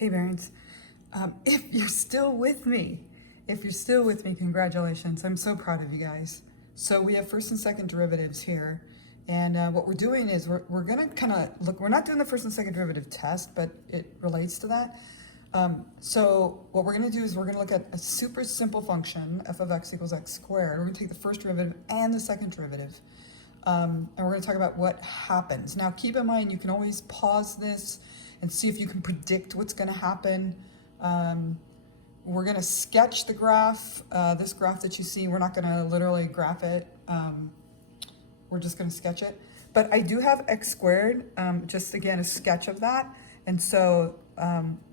Hey, Barons. If you're still with me, congratulations. I'm so proud of you guys. So we have first and second derivatives here. And what we're doing is we're going to kind of look, we're not doing the first and second derivative test, but it relates to that. So what we're going to do is we're going to look at a super simple function, f of x equals x squared. We're going to take the first derivative and the second derivative. And we're going to talk about what happens. Now, keep in mind, you can always pause this and see if you can predict what's going to happen. We're going to sketch the graph. This graph that you see, we're not going to literally graph it. We're just going to sketch it. But I do have x squared, just again, a sketch of that. And so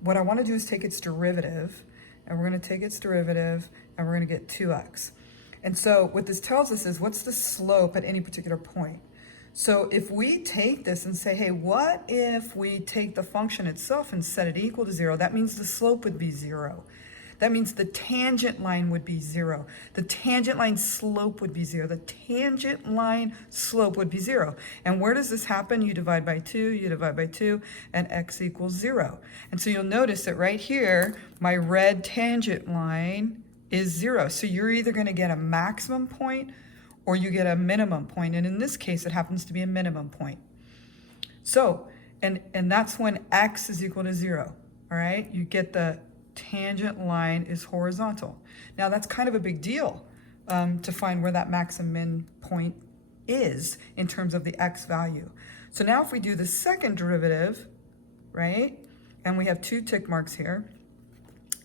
what I want to do is take its derivative, and we're going to take its derivative, and we're going to get 2x. And so what this tells us is what's the slope at any particular point. So if we take this and say, hey, what if we take the function itself and set it equal to 0? That means the slope would be 0. That means the tangent line would be 0. The tangent line slope would be 0. The tangent line slope would be 0. And where does this happen? You divide by 2, and x equals 0. And so you'll notice that right here, my red tangent line is 0. So you're either going to get a maximum point or you get a minimum point. And in this case, it happens to be a minimum point. So, and that's when x is equal to 0. All right? You get the tangent line is horizontal. Now, that's kind of a big deal to find where that max and min point is in terms of the x value. So now if we do the second derivative, right, and we have 2 tick marks here,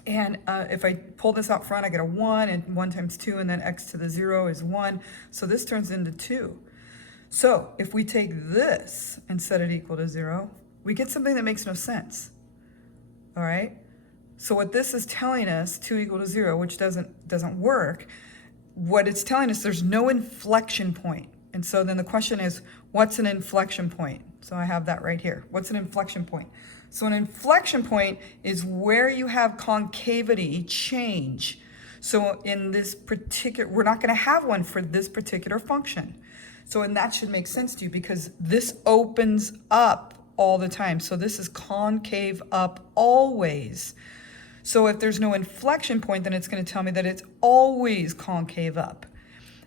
and if I pull this out front, I get a 1, and 1 times 2, and then x to the 0 is 1. So this turns into 2. So if we take this and set it equal to 0, we get something that makes no sense. All right? So what this is telling us, 2 equal to 0, which doesn't work, what it's telling us, there's no inflection point. And so then the question is, what's an inflection point? So I have that right here. What's an inflection point? So an inflection point is where you have concavity change. So in this particular, we're not going to have one for this particular function. So, and that should make sense to you because this opens up all the time. So this is concave up always. So if there's no inflection point, then it's going to tell me that it's always concave up.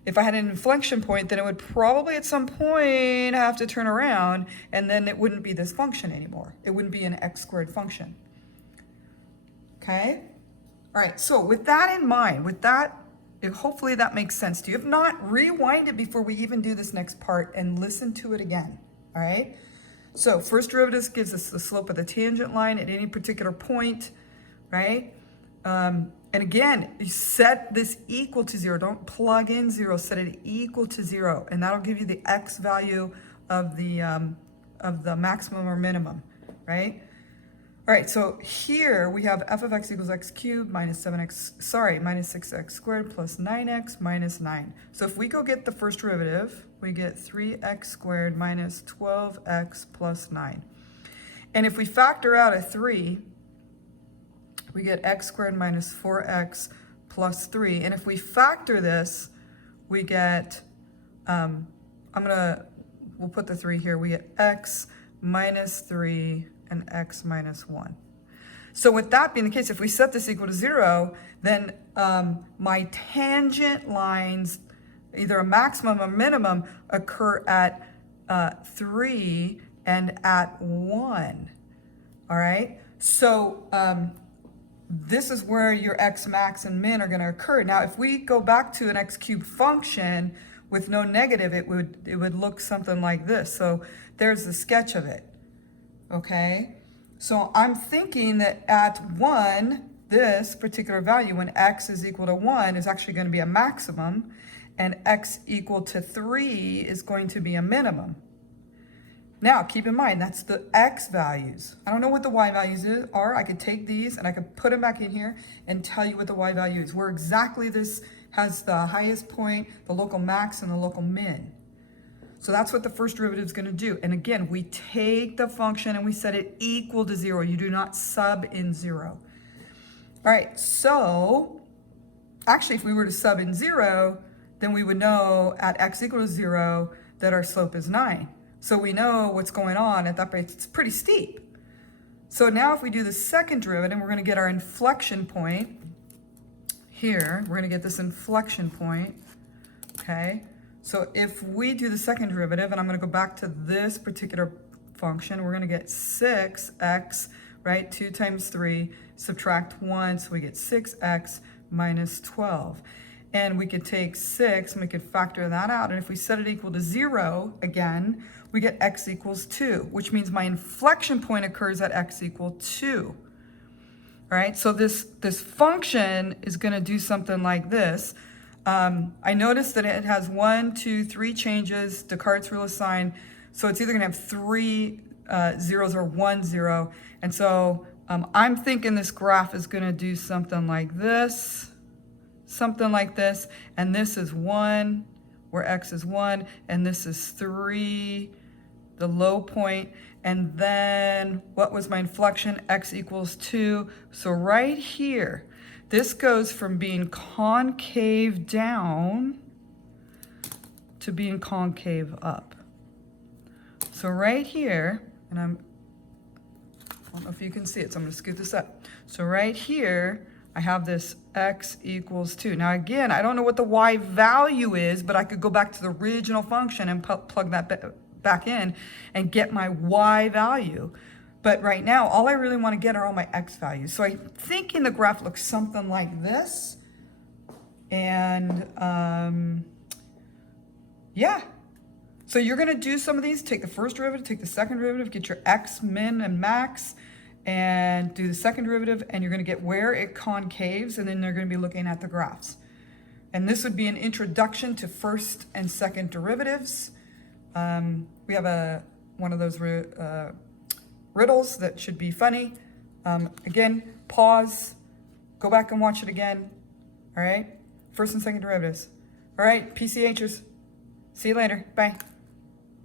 If I had an inflection point, then it would probably at some point have to turn around, and then it wouldn't be this function anymore. It wouldn't be an x squared function. Okay? All right, so with that in mind, hopefully that makes sense to you. If not, rewind it before we even do this next part and listen to it again. All right? So first derivative gives us the slope of the tangent line at any particular point, right? And again, you set this equal to 0. Don't plug in 0. Set it equal to 0, and that'll give you the x value of the maximum or minimum, right? All right. So here we have f of x equals x cubed minus 6x squared plus 9x minus 9. So if we go get the first derivative, we get 3x squared minus 12x plus 9. And if we factor out a 3, we get x squared minus 4x plus 3. And if we factor this, we get, we'll put the 3 here. We get x minus 3 and x minus 1. So with that being the case, if we set this equal to 0, then my tangent lines, either a maximum or minimum, occur at 3 and at 1. All right? So this is where your x max and min are going to occur. Now, if we go back to an x cubed function with no negative, it would look something like this. So there's the sketch of it. Okay? So I'm thinking that at 1, this particular value, when x is equal to 1, is actually going to be a maximum, and x equal to 3 is going to be a minimum. Now, keep in mind, that's the x values. I don't know what the y values are. I could take these and I could put them back in here and tell you what the y value is, where exactly this has the highest point, the local max, and the local min. So that's what the first derivative is going to do. And again, we take the function and we set it equal to 0. You do not sub in 0. All right, so actually, if we were to sub in 0, then we would know at x equal to 0 that our slope is 9. So we know what's going on at that rate. It's pretty steep. So now if we do the second derivative, we're going to get our inflection point here. We're going to get this inflection point, okay? So if we do the second derivative, and I'm going to go back to this particular function, we're going to get 6x, right? 2 times 3, subtract 1, so we get 6x minus 12. And we could take 6 and we could factor that out. And if we set it equal to 0 again, we get x equals 2, which means my inflection point occurs at x equal 2. All right, so this function is going to do something like this. I noticed that it has 1, 2, 3 changes, Descartes' rule of sign. So it's either going to have 3 zeros or 1 0. And so I'm thinking this graph is going to do something like this. Something like this, and this is 1, where x is 1, and this is 3, the low point, and then what was my inflection? X equals 2. So right here, this goes from being concave down to being concave up. So right here, and I don't know if you can see it, so I'm going to scoot this up. So right here, I have this x equals 2. Now again, I don't know what the y value is, but I could go back to the original function and plug that back in and get my y value. But right now, all I really want to get are all my x values. So I'm thinking the graph looks something like this. And yeah. So you're going to do some of these. Take the first derivative, take the second derivative, get your x min and max, and do the second derivative, and you're going to get where it concaves, and then they're going to be looking at the graphs. And this would be an introduction to first and second derivatives. We have one of those riddles that should be funny. Again, pause, go back and watch it again. All right, first and second derivatives. All right, PCHers, see you later, bye.